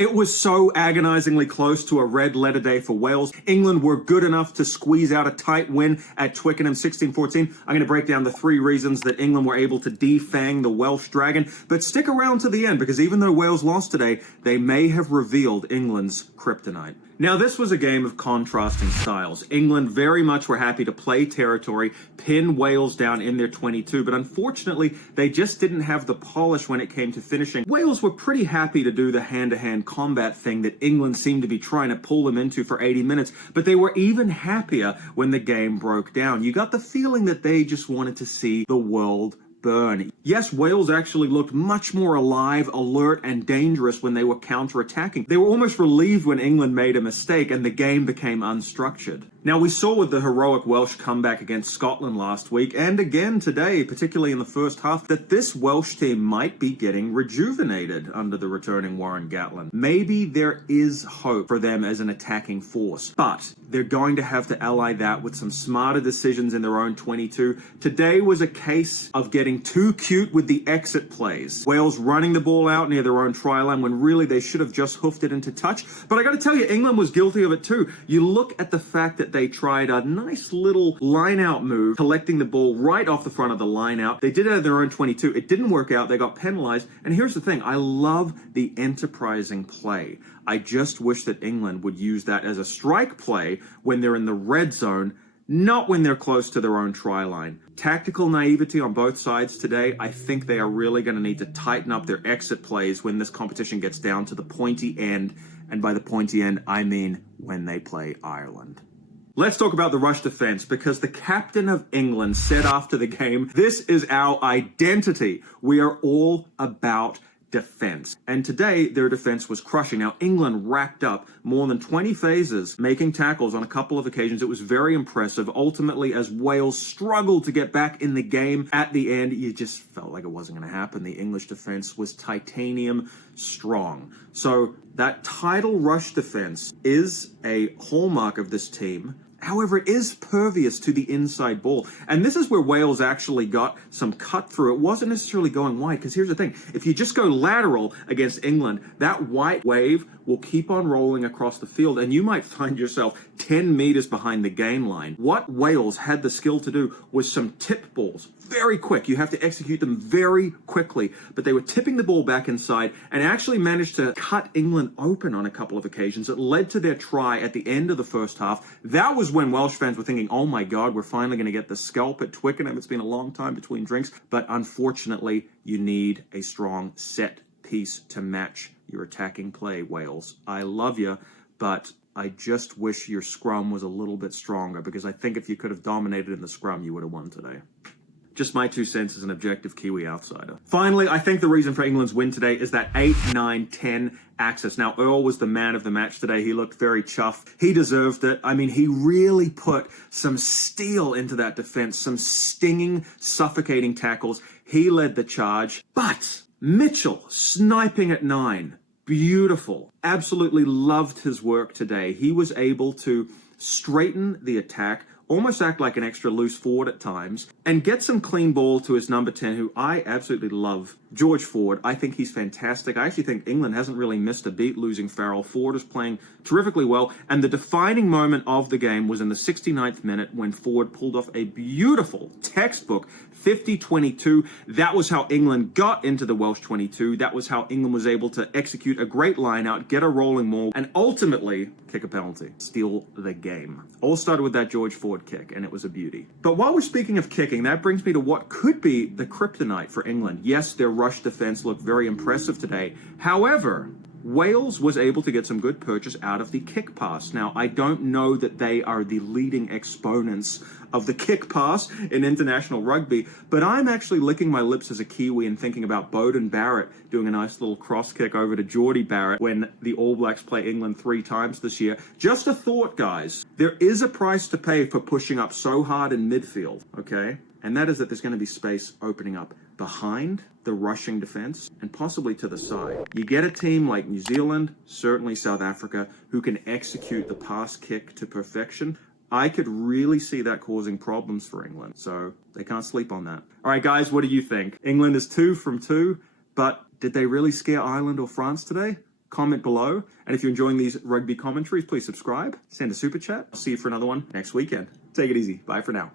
It was so agonizingly close to a red letter day for Wales. England were good enough to squeeze out a tight win at Twickenham 16-14. I'm going to break down the 3 reasons that England were able to defang the Welsh Dragon. But stick around to the end, because even though Wales lost today, they may have revealed England's kryptonite. Now, this was a game of contrasting styles. England very much were happy to play territory, pin Wales down in their 22, but unfortunately, they just didn't have the polish when it came to finishing. Wales were pretty happy to do the hand-to-hand combat thing that England seemed to be trying to pull them into for 80 minutes, but they were even happier when the game broke down. You got the feeling that they just wanted to see the world burn. Yes, Wales actually looked much more alive, alert, and dangerous when they were counter-attacking. They were almost relieved when England made a mistake and the game became unstructured. Now, we saw with the heroic Welsh comeback against Scotland last week, and again today, particularly in the first half, that this Welsh team might be getting rejuvenated under the returning Warren Gatland. Maybe there is hope for them as an attacking force, but they're going to have to ally that with some smarter decisions in their own 22. Today was a case of getting too cute with the exit plays. Wales running the ball out near their own try line when really they should have just hoofed it into touch. But I got to tell you, England was guilty of it too. You look at the fact that they tried a nice little line-out move, collecting the ball right off the front of the line-out. They did it at their own 22. It didn't work out. They got penalized. And here's the thing. I love the enterprising play. I just wish that England would use that as a strike play when they're in the red zone, not when they're close to their own try line. Tactical naivety on both sides today. I think they are really going to need to tighten up their exit plays when this competition gets down to the pointy end. And by the pointy end, I mean when they play Ireland. Let's talk about the rush defense, because the captain of England said after the game, "This is our identity. We are all about defense." And today, their defense was crushing. Now, England racked up more than 20 phases, making tackles on a couple of occasions. It was very impressive. Ultimately, as Wales struggled to get back in the game at the end, you just felt like it wasn't going to happen. The English defense was titanium strong. So that title rush defense is a hallmark of this team. However, it is pervious to the inside ball. And this is where Wales actually got some cut through. It wasn't necessarily going wide, because here's the thing. If you just go lateral against England, that white wave will keep on rolling across the field, and you might find yourself 10 meters behind the gain line. What Wales had the skill to do was some tip balls. Very quick. You have to execute them very quickly. But they were tipping the ball back inside and actually managed to cut England open on a couple of occasions. It led to their try at the end of the first half. That was when Welsh fans were thinking, oh my God, we're finally going to get the scalp at Twickenham. It's been a long time between drinks. But unfortunately, you need a strong set piece to match your attacking play, Wales. I love you, but I just wish your scrum was a little bit stronger, because I think if you could have dominated in the scrum, you would have won today. Just my 2 cents as an objective Kiwi outsider. Finally, I think the reason for England's win today is that 8, 9, 10 access. Now, Earl was the man of the match today. He looked very chuffed. He deserved it. I mean, he really put some steel into that defense, some stinging, suffocating tackles. He led the charge. But Mitchell sniping at 9. Beautiful. Absolutely loved his work today. He was able to straighten the attack, almost act like an extra loose forward at times, and get some clean ball to his number 10, who I absolutely love, George Ford. I think he's fantastic. I actually think England hasn't really missed a beat losing Farrell. Ford is playing terrifically well, and the defining moment of the game was in the 69th minute when Ford pulled off a beautiful textbook 50-22. That was how England got into the Welsh 22. That was how England was able to execute a great line out, get a rolling maul, and ultimately kick a penalty, steal the game. All started with that George Ford kick, and it was a beauty. But while we're speaking of kicking, that brings me to what could be the kryptonite for England. Yes, their rush defense looked very impressive today. However, Wales was able to get some good purchase out of the kick pass. Now, I don't know that they are the leading exponents of the kick pass in international rugby, but I'm actually licking my lips as a Kiwi and thinking about Beauden Barrett doing a nice little cross kick over to Geordie Barrett when the All Blacks play England 3 times this year. Just a thought, guys. There is a price to pay for pushing up so hard in midfield, okay? And that is that there's going to be space opening up behind the rushing defense and possibly to the side. You get a team like New Zealand, certainly South Africa, who can execute the pass kick to perfection. I could really see that causing problems for England, so they can't sleep on that. All right, guys, what do you think? England is 2 from 2, but did they really scare Ireland or France today? comment below. And if you're enjoying these rugby commentaries, please subscribe, send a super chat. I'll see you for another one next weekend. Take it easy. Bye for now.